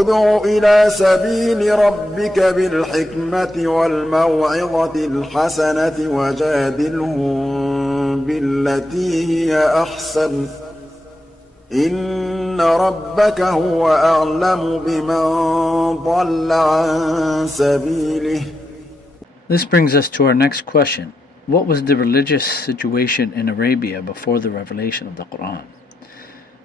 ادع إلى سبيل ربك بالحكمة والموعظة الحسنة وجادلهم بالتي هي أحسن إن ربك هو أعلم بمن ضل عن سبيله. This brings us to our next question. What was the religious situation in Arabia before the revelation of the Quran?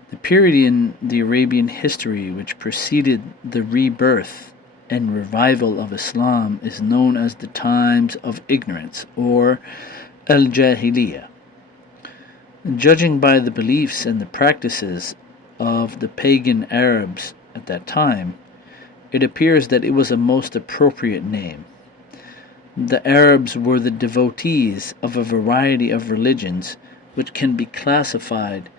The period in the Arabian history which preceded the rebirth and revival of Islam is known as the times of ignorance, or al-Jahiliyyah. Judging by the beliefs and the practices of the pagan Arabs at that time, it appears that it was a most appropriate name. The Arabs were the devotees of a variety of religions which can be classified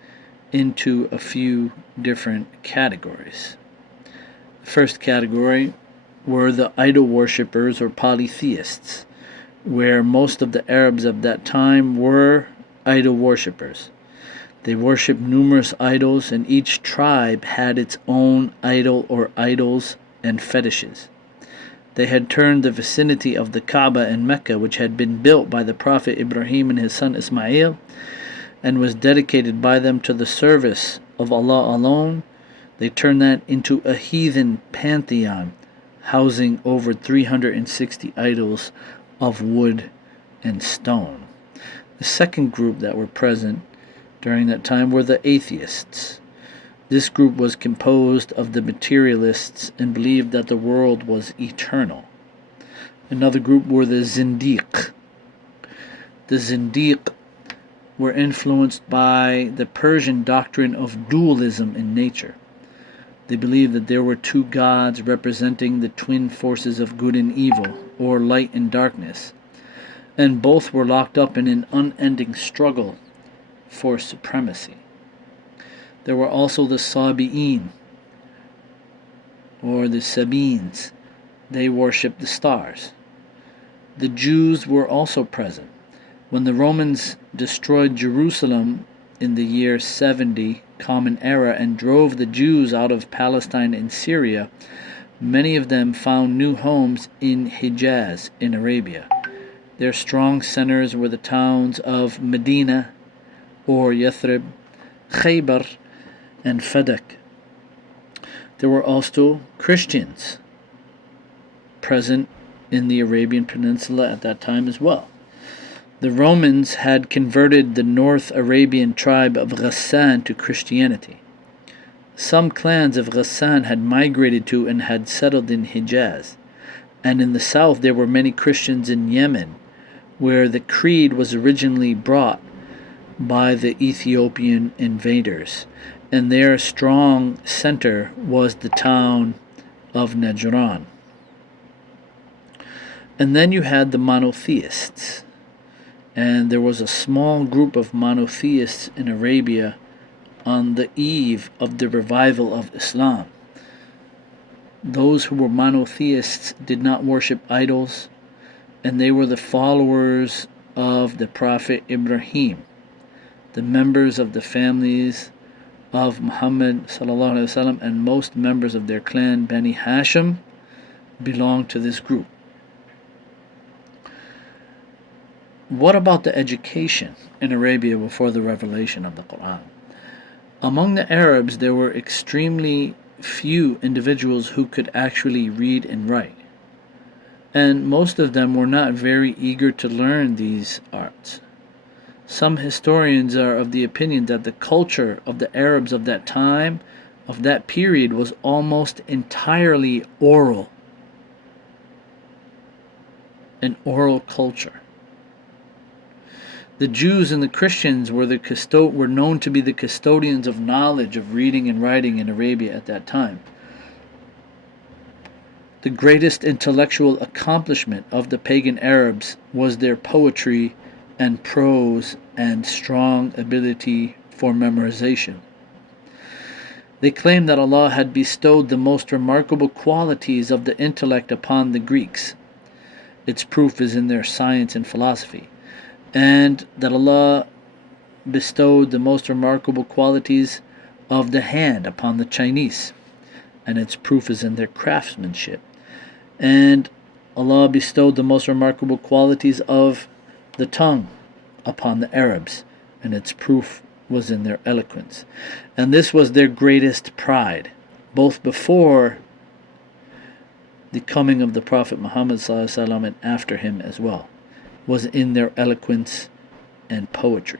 into a few different categories. The first category were the idol worshippers or polytheists, where most of the Arabs of that time were idol worshippers. They worshipped numerous idols, and each tribe had its own idol or idols and fetishes. They had turned the vicinity of the Kaaba in Mecca, which had been built by the Prophet Ibrahim and his son Ismail, and was dedicated by them to the service of Allah alone. They turned that into a heathen pantheon, housing over 360 idols of wood and stone. The second group that were present during that time were the atheists. This group was composed of the materialists and believed that the world was eternal. Another group were the Zindiq. The Zindiq were influenced by the Persian doctrine of dualism in nature. They believed that there were two gods representing the twin forces of good and evil, or light and darkness, and both were locked up in an unending struggle for supremacy. There were also the Sabi'in, or the Sabines. They worshipped the stars. The Jews were also present. When the Romans destroyed Jerusalem in the year 70 Common Era and drove the Jews out of Palestine and Syria, many of them found new homes in Hijaz in Arabia. Their strong centers were the towns of Medina or Yathrib, Khaybar, and Fadak. There were also Christians present in the Arabian Peninsula at that time as well. The Romans had converted the North Arabian tribe of Ghassan to Christianity. Some clans of Ghassan had migrated to and had settled in Hijaz, and in the south there were many Christians in Yemen, where the creed was originally brought by the Ethiopian invaders, and their strong center was the town of Najran. And then you had the monotheists, and there was a small group of monotheists in Arabia on the eve of the revival of Islam. Those who were monotheists did not worship idols, and they were the followers of the Prophet Ibrahim, the members of the families of Muhammad ﷺ, and most members of their clan Bani Hashim belonged to this group. What about the education in Arabia before the revelation of the Quran? Among the Arabs, there were extremely few individuals who could actually read and write, and most of them were not very eager to learn these arts. Some historians are of the opinion that the culture of the Arabs of that time, of that period, was almost entirely oral, an oral culture. The Jews and the Christians were known to be the custodians of knowledge of reading and writing in Arabia at that time. The greatest intellectual accomplishment of the pagan Arabs was their poetry and prose and strong ability for memorization. They claimed that Allah had bestowed the most remarkable qualities of the intellect upon the Greeks. Its proof is in their science and philosophy, and that Allah bestowed the most remarkable qualities of the hand upon the Chinese, and its proof is in their craftsmanship. And Allah bestowed the most remarkable qualities of the tongue upon the Arabs, and its proof was in their eloquence. And this was their greatest pride, both before the coming of the Prophet Muhammad ﷺ and after him as well, was in their eloquence and poetry.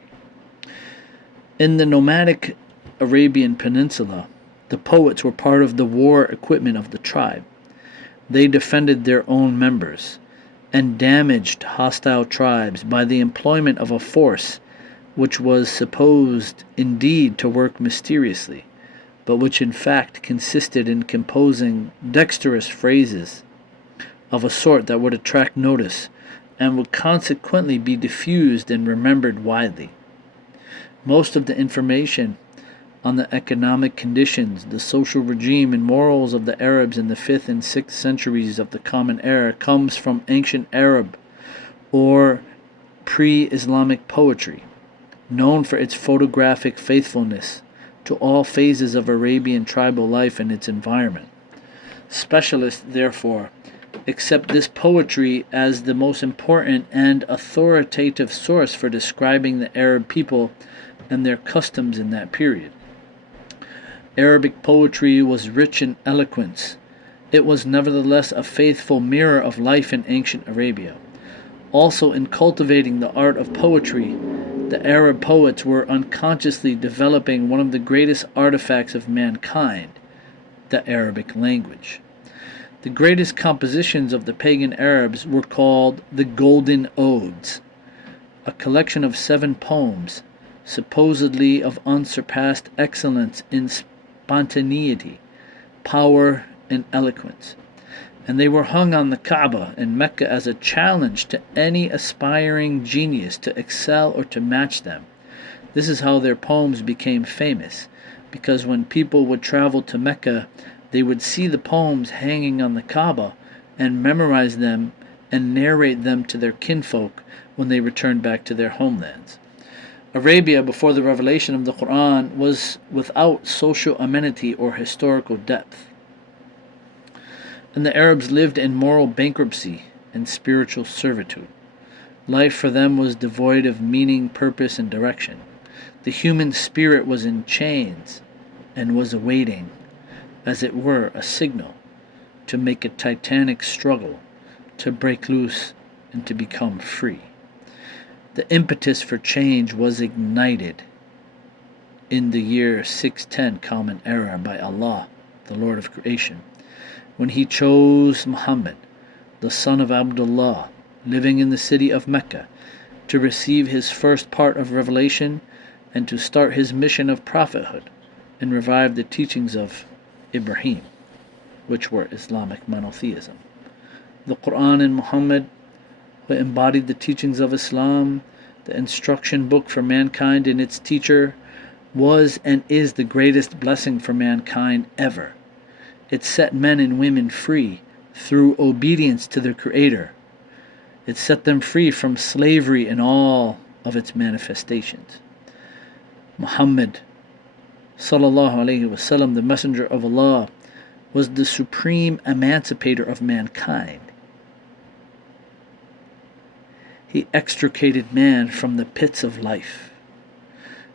In the nomadic Arabian Peninsula, the poets were part of the war equipment of the tribe. They defended their own members and damaged hostile tribes by the employment of a force which was supposed indeed to work mysteriously, but which in fact consisted in composing dexterous phrases of a sort that would attract notice and would consequently be diffused and remembered widely. Most of the information on the economic conditions, the social regime, and morals of the Arabs in the 5th and 6th centuries of the Common Era comes from ancient Arab or pre-Islamic poetry, known for its photographic faithfulness to all phases of Arabian tribal life and its environment. Specialists, therefore, accept this poetry as the most important and authoritative source for describing the Arab people and their customs in that period. Arabic poetry was rich in eloquence. It was nevertheless a faithful mirror of life in ancient Arabia. Also, in cultivating the art of poetry, the Arab poets were unconsciously developing one of the greatest artifacts of mankind, the Arabic language. The greatest compositions of the pagan Arabs were called the Golden Odes, a collection of 7 poems, supposedly of unsurpassed excellence in spontaneity, power, and eloquence. And they were hung on the Kaaba in Mecca as a challenge to any aspiring genius to excel or to match them. This is how their poems became famous, because when people would travel to Mecca, they would see the poems hanging on the Kaaba and memorize them and narrate them to their kinfolk when they returned back to their homelands. Arabia, before the revelation of the Quran, was without social amenity or historical depth. And the Arabs lived in moral bankruptcy and spiritual servitude. Life for them was devoid of meaning, purpose, and direction. The human spirit was in chains and was awaiting, as it were, a signal to make a titanic struggle, to break loose and to become free. The impetus for change was ignited in the year 610 Common Era by Allah, the Lord of creation, when He chose Muhammad, the son of Abdullah, living in the city of Mecca, to receive his first part of revelation and to start his mission of prophethood and revive the teachings of Ibrahim, which were Islamic monotheism. The Quran and Muhammad, who embodied the teachings of Islam, the instruction book for mankind and its teacher, was and is the greatest blessing for mankind ever. It set men and women free through obedience to their Creator. It set them free from slavery in all of its manifestations. Muhammad sallallahu alaihi wasallam, the messenger of Allah, was the supreme emancipator of mankind. He extricated man from the pits of life.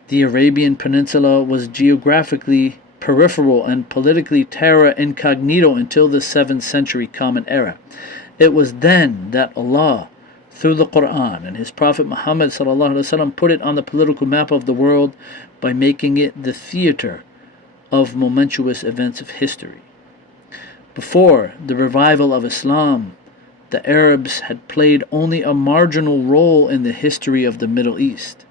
The Arabian Peninsula was geographically peripheral and politically terra incognito until the 7th century Common Era. It was then that Allah, through the Quran and His Prophet Muhammad ﷺ, put it on the political map of the world by making it the theater of momentous events of history. Before the revival of Islam, the Arabs had played only a marginal role in the history of the Middle East,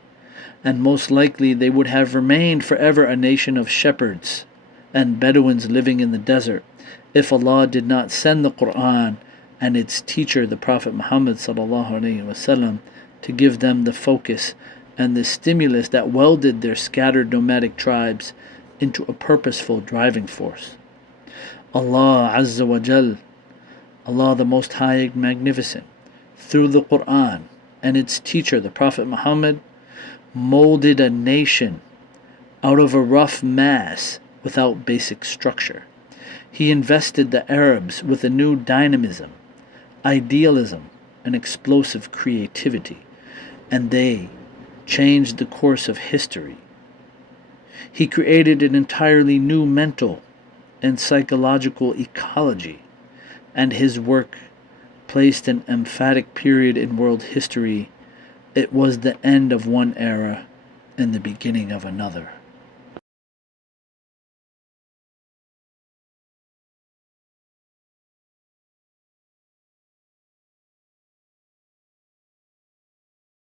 and most likely they would have remained forever a nation of shepherds and Bedouins living in the desert if Allah did not send the Quran and its teacher, the Prophet Muhammad ﷺ, to give them the focus and the stimulus that welded their scattered nomadic tribes into a purposeful driving force. Allah Azza wa Jal, Allah the Most High and Magnificent, through the Quran and its teacher, the Prophet Muhammad, molded a nation out of a rough mass without basic structure. He invested the Arabs with a new dynamism, idealism, and explosive creativity, and they changed the course of history. He created an entirely new mental and psychological ecology, and his work placed an emphatic period in world history. It was the end of one era and the beginning of another.